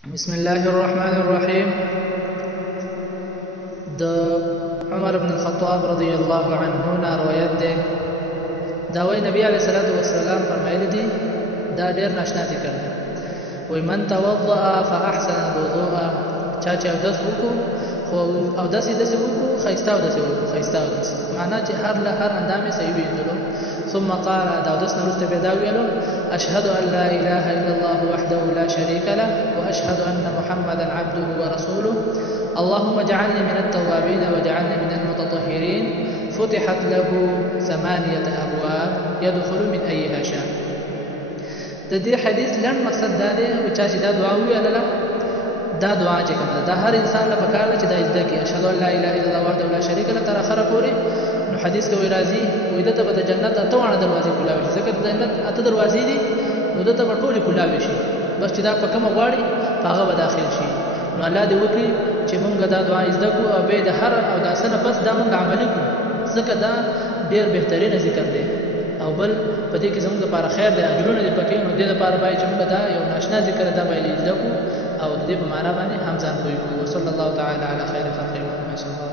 بسم الله الرحمن الرحيم. د عمر بن الخطاب رضي الله عنه نا روایت ده دا وی نبی علیہ الصلوۃ والسلام فرمایلی دي دا ډیر ناشنا ذکر ده. وی من توضأ فاحسن الوضوء، چا چې اودس وکړو خو اودس یې داسې وکړو خیسته اودس یې وکړو، خیسته اودس معنا چې هر اندامې صحیح وینځلو. ثم قال دا اودس نه وروسته بیا دا ویلو أشهد أن لا إله إلا الله وحده لا شريك له وأشهد أن محمدا عبده ورسوله اللهم اجعلني من التوابين واجعلني من المتطهرين فتحت له 8 أبواب يدخل من أيها شاء. د دې حدیث لړ مقصد دا دی چې دا دعا ویله دا دعا چې کومه دا هر انسان له پکار چې دا زده کی اشهد ان لا اله الا الله وحده لا شريك له تر اخره پورې. نو حدیث کې راځي وې دته به د جنت اته وانه دروازې کولاوي شي، ځکه د جنت اته دروازې دي نو دته به ټولې کولاوي شي، بس چې دا په کومه غواړي هغه به داخل شي. نو الله دې وکړي چې مونږ دا دعا زده کو او به د هر او داسنه پس دا مونږ عملي کړو، ځکه دا ډېر بهترینه ذکر دی او بل په دې کې زموږ لپاره خیر دی، اجرونه دې پکې. نو دې لپاره باید چې موږ دا یو ناشنا ذکر دا باید زده کو او دې په معنا باندې هم ځان پوي کو. صلی الله تعالی علی خیر خلق محمد صلی الله